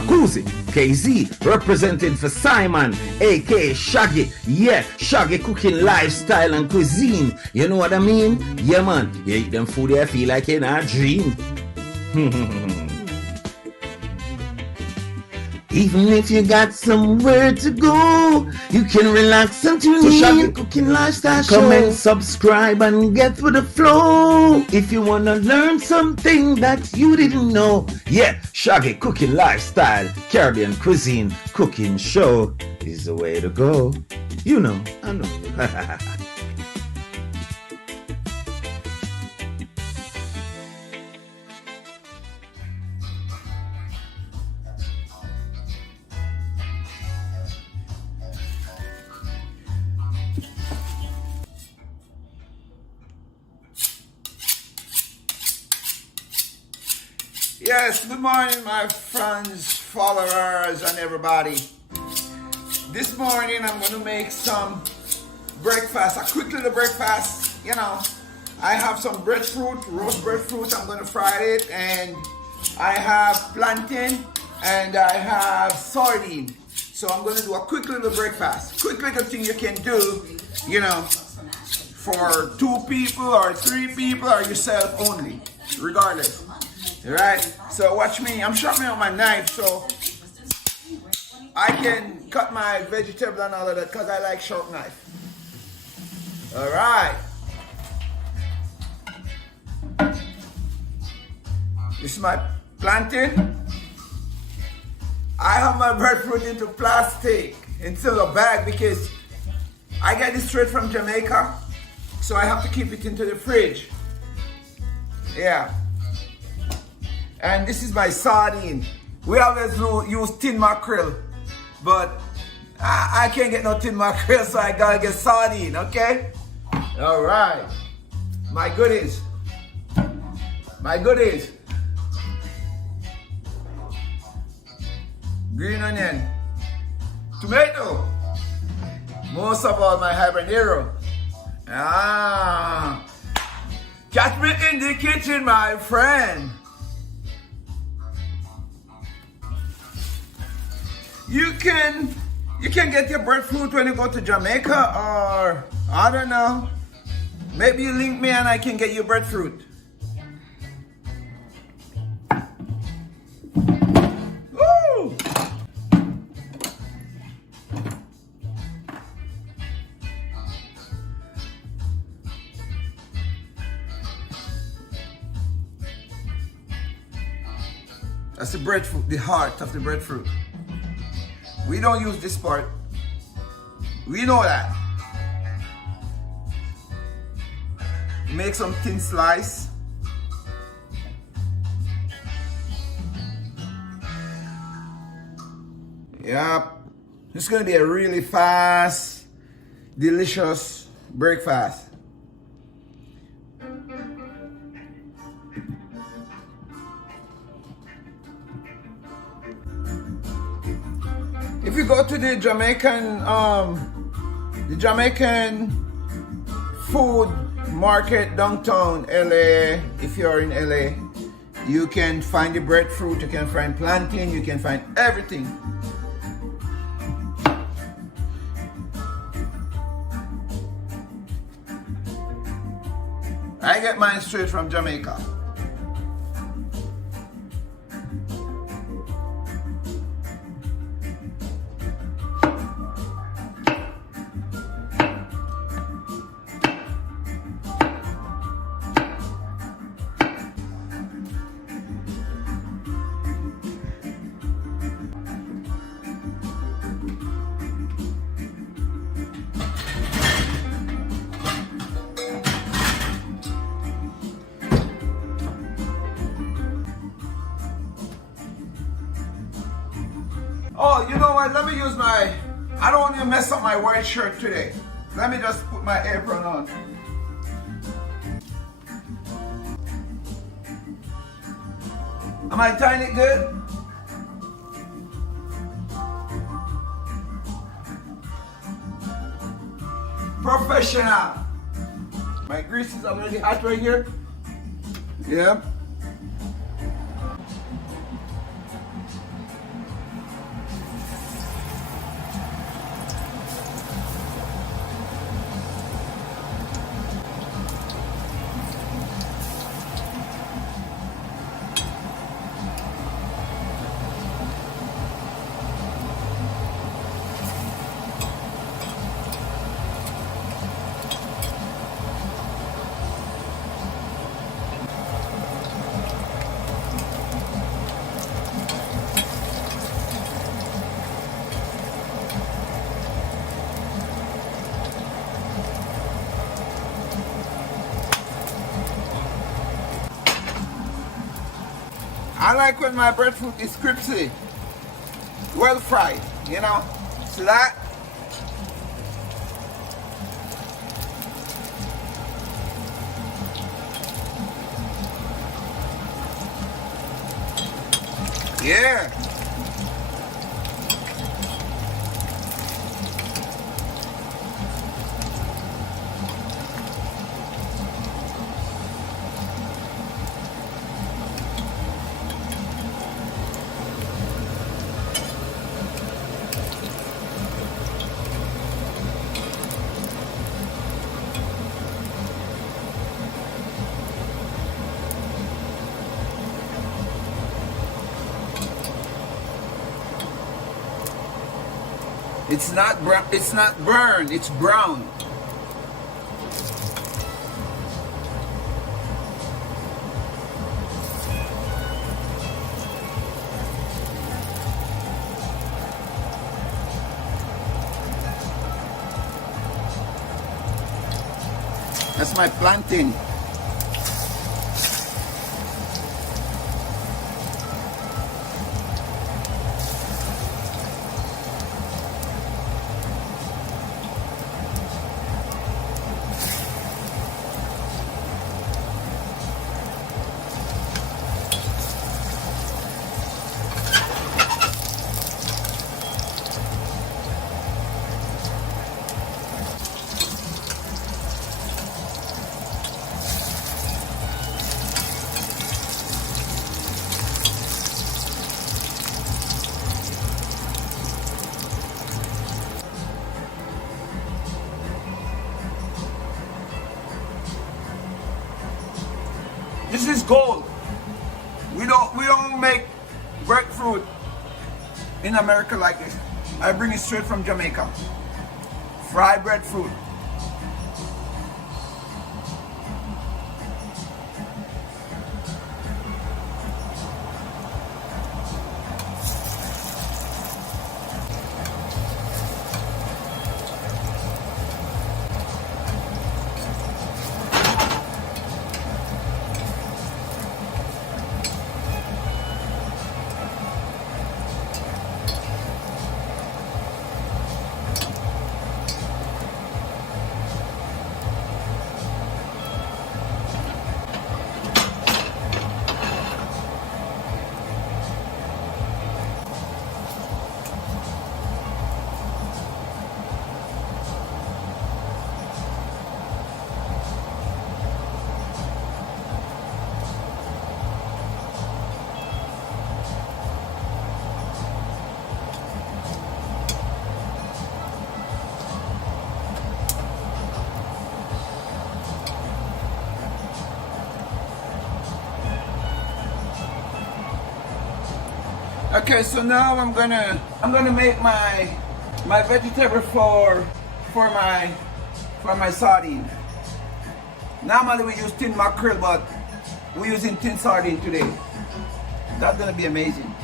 Akuzi, KZ, representing for Simon, aka Shaggy. Yeah, Shaggy cooking lifestyle and cuisine. You know what I mean? Yeah, man. You eat them food, you feel like in a dream. Even if you got somewhere to go, you can relax and tune in. Shaggy Cooking Lifestyle Show. Come and subscribe and get with the flow. If you wanna learn something that you didn't know, yeah, Shaggy Cooking Lifestyle, Caribbean cuisine cooking show is the way to go. You know, I know. Yes, good morning, my friends, followers, and everybody. This morning I'm going to make some breakfast, a quick little breakfast. You know, I have some breadfruit, roast breadfruit. I'm going to fry it, and I have plantain, and I have sardine. So I'm going to do a quick little breakfast, quick little thing you can do, you know, for 2 people or 3 people or yourself only, regardless. Right, so watch me. I'm sharpening on my knife so I can cut my vegetable and all of that because I like sharp knife. All right. This is my plantain. I have my breadfruit into plastic, into a bag because I get this straight from Jamaica, so I have to keep it into the fridge. Yeah. And this is my sardine. We always use tin mackerel, but I can't get no tin mackerel, so I gotta get sardine, okay? All right. My goodies. My goodies. Green onion. Tomato. Most of all, my habanero. Catch me in the kitchen, my friend. You can get your breadfruit when you go to Jamaica, or I don't know. Maybe you link me and I can get you breadfruit. Woo! That's the breadfruit, the heart of the breadfruit. We don't use this part. We know that. Make some thin slice. Yep. It's gonna be a really fast, delicious breakfast. If you go to the Jamaican food market downtown LA, if you're in LA, you can find the breadfruit, you can find plantain, you can find everything. I get mine straight from Jamaica. Oh, you know what? Let me use I don't want to mess up my white shirt today. Let me just put my apron on. Am I tying it good? Professional. My grease is already hot right here. Yeah. I like when my breadfruit is crispy, well fried, you know. See that? Yeah. It's not brown, it's not burned, it's brown. That's my plantain. This is gold. We don't make breadfruit in America like this. I bring it straight from Jamaica. Fry breadfruit. Okay, so now I'm gonna make my vegetable for my sardine. Normally we use tin mackerel, but we're using tin sardine today. That's gonna be amazing.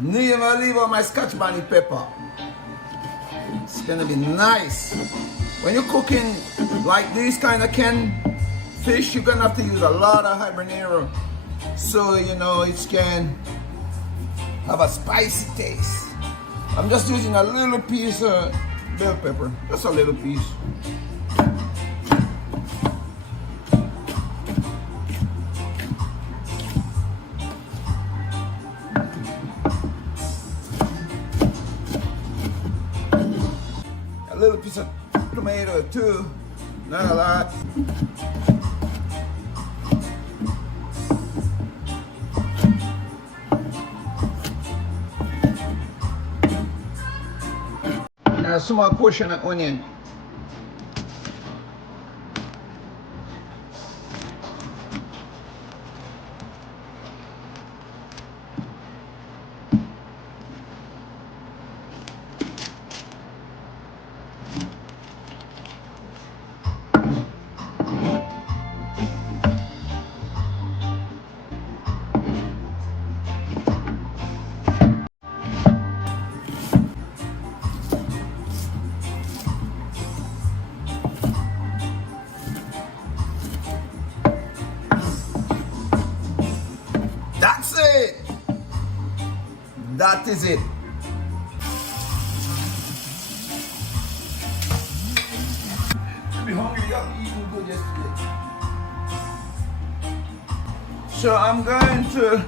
Never leave out my scotch bonnet pepper. It's gonna be nice. When you're cooking like this kind of canned fish, you're gonna have to use a lot of habanero, so you know it can have a spicy taste. I'm just using a little piece of bell pepper, just a little piece. A little piece of tomato too, not a lot. And a small portion of onion. That is it. I'm hungry, I'm eating good yesterday. So I'm going to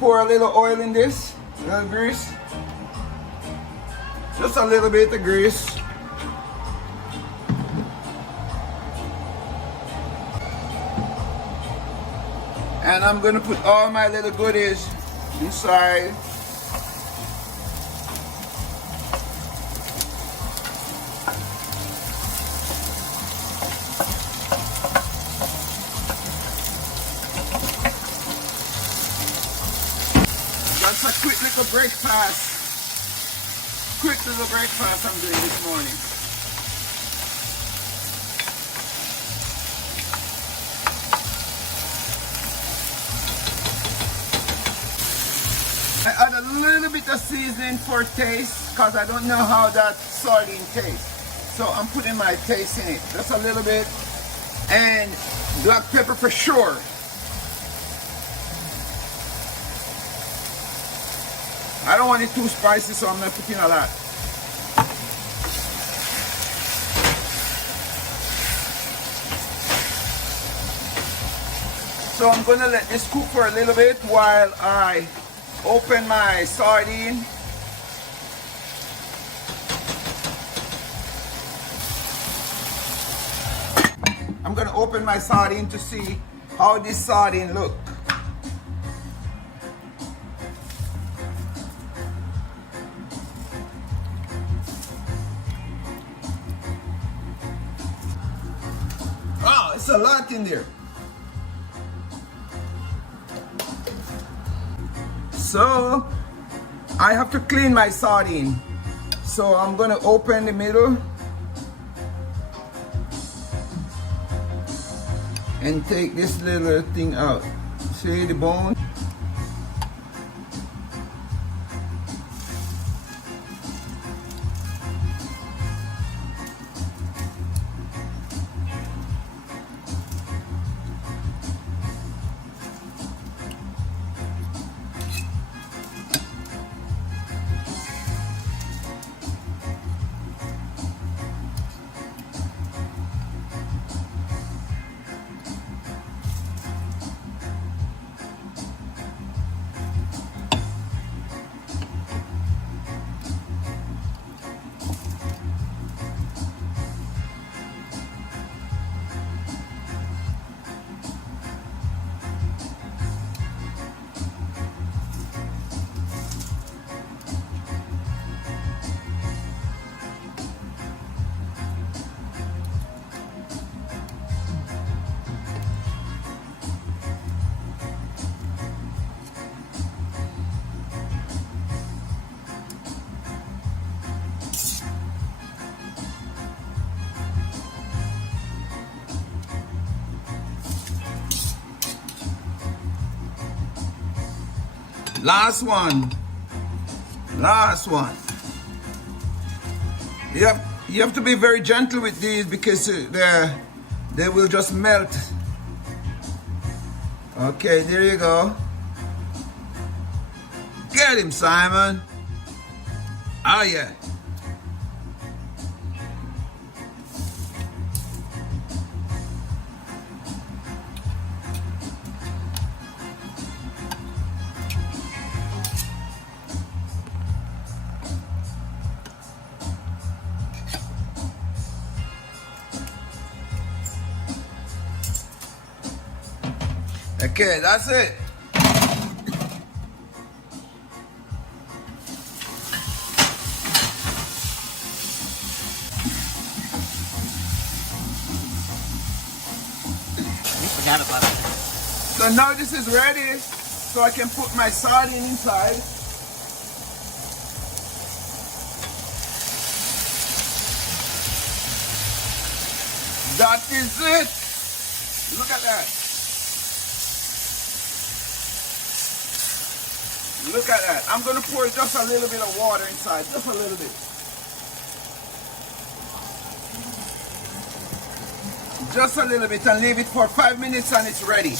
pour a little oil in this, a little grease. Just a little bit of grease. And I'm gonna put all my little goodies inside. That's a quick little breakfast. Quick little breakfast I'm doing this morning. I add a little bit of seasoning for taste because I don't know how that sardine tastes. So I'm putting my taste in it. Just a little bit. And black pepper for sure. I don't want it too spicy, so I'm not putting a lot. So I'm gonna let this cook for a little bit while I open my sardine. I'm gonna open my sardine to see how this sardine look. Wow, it's a lot in there. So I have to clean my sardine. So I'm gonna open the middle and take this little thing out. See the bone? Last one. Last one. You have to be very gentle with these because they will just melt. Okay, there you go. Get him, Simon. Oh yeah. Okay, that's it. You forgot about it. So now this is ready, so I can put my sardine inside. That is it. Look at that. Look at that. I'm going to pour just a little bit of water inside. Just a little bit. Just a little bit and leave it for 5 minutes and it's ready.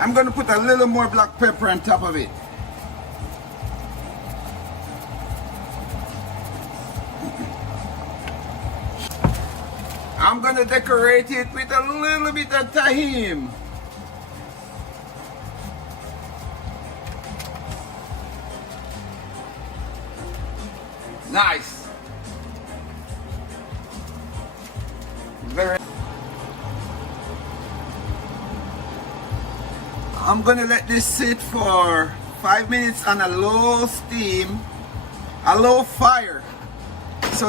I'm gonna put a little more black pepper on top of it. I'm gonna decorate it with a little bit of tahini. Nice. Very. I'm gonna let this sit for 5 minutes on a low steam, a low fire, so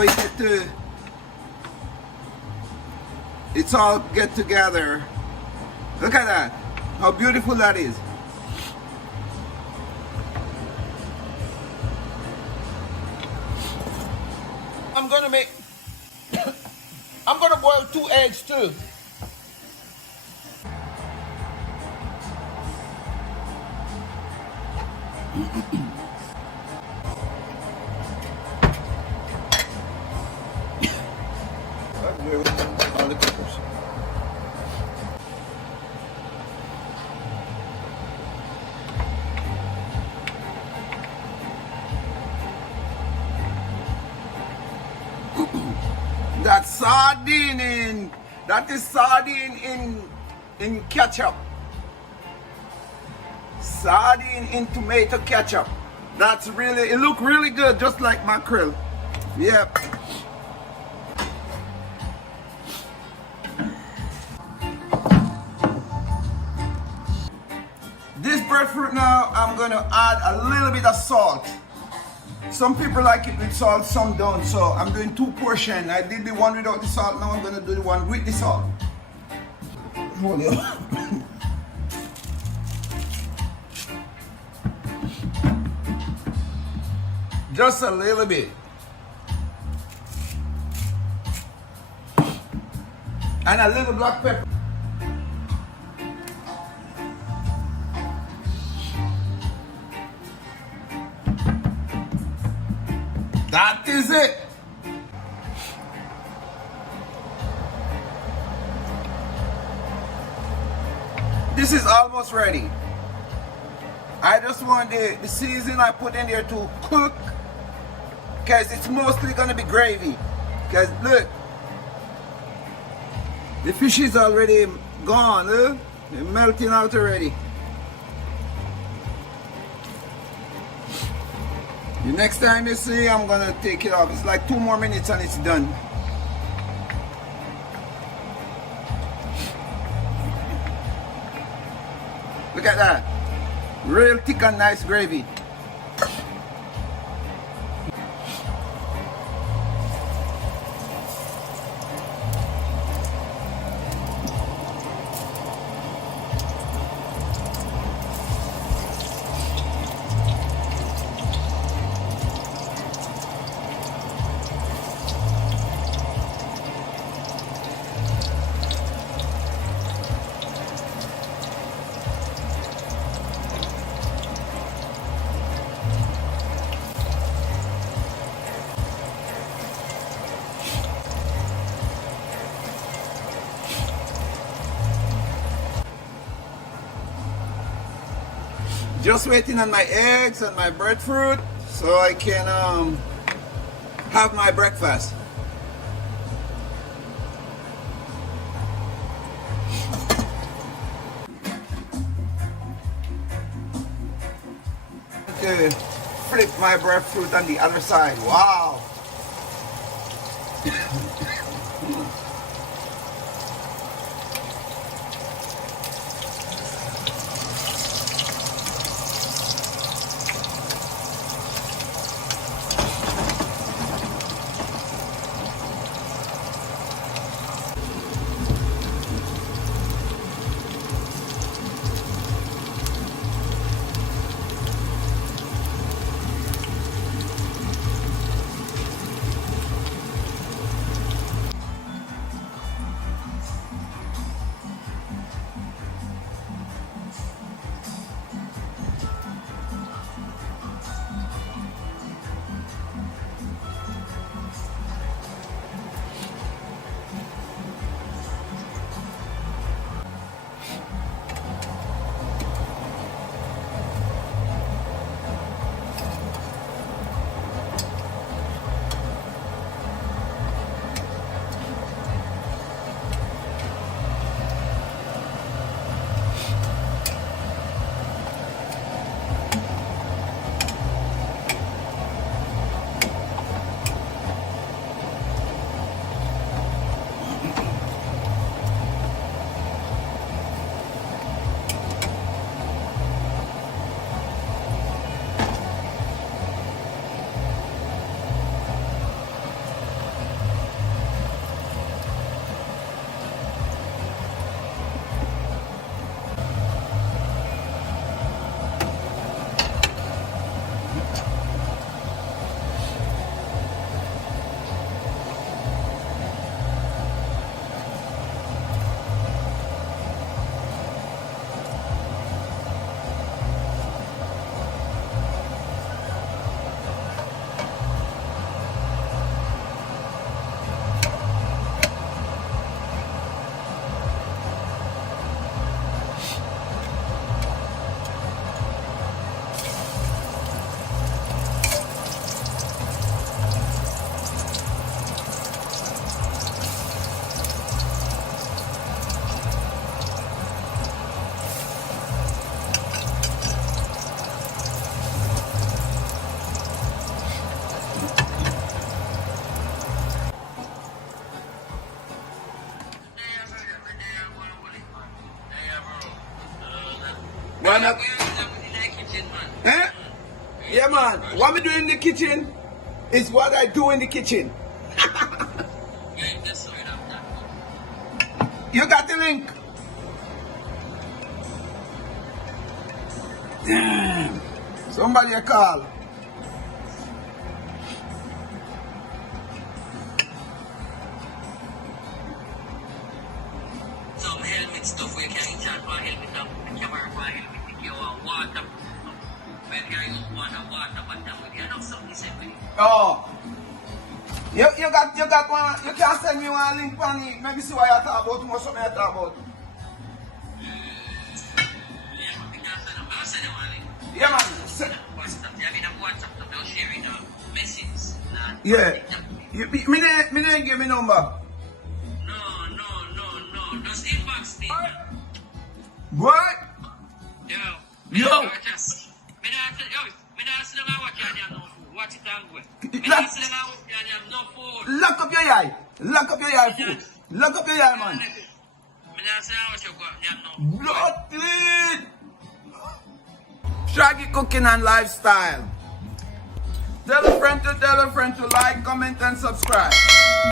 it's all get together. Look at that, how beautiful that is. I'm gonna boil 2 eggs too. All the peppers. That's sardine that is sardine in ketchup. Sardine in tomato ketchup. That's really, it look really good, just like mackerel. Yep. This breadfruit now, I'm gonna add a little bit of salt. Some people like it with salt, some don't. So I'm doing 2 portions. I did the one without the salt. Now I'm gonna do the one with the salt. Hold on. Just a little bit. And a little black pepper. That is it. This is almost ready. I just want the season I put in there to cook, because it's mostly gonna be gravy. Because look, the fish is already gone. Look, they're melting out already. The next time you see, I'm gonna take it off. It's like 2 more minutes and it's done. Look at that. Real thick and nice gravy. Just waiting on my eggs and my breadfruit so I can have my breakfast. Okay, flip my breadfruit on the other side. Wow. Why not? Eh? Yeah, man. What me do in the kitchen is what I do in the kitchen. You got the link. Damn. Somebody a call. Some helmet stuff where you can charge for a helmet and camera for a helmet if you want water. When you use water, but then with you know something said with it. Oh. You got one. You can send me one link for me. Maybe see what you talk about. What something you talk about. Yeah, we can send them. I'll send them a link. Yeah, man. WhatsApp. You have enough WhatsApp to be sharing a message. Yeah. Me didn't give me number. No. Just inbox me. What? Yo. Yo. Watch it and go. Lock up your eye. Lock up your eye, fool. Lock up your eye, man. Blood clean. Shaggy Cooking and Lifestyle. Tell a friend to like, comment, and subscribe.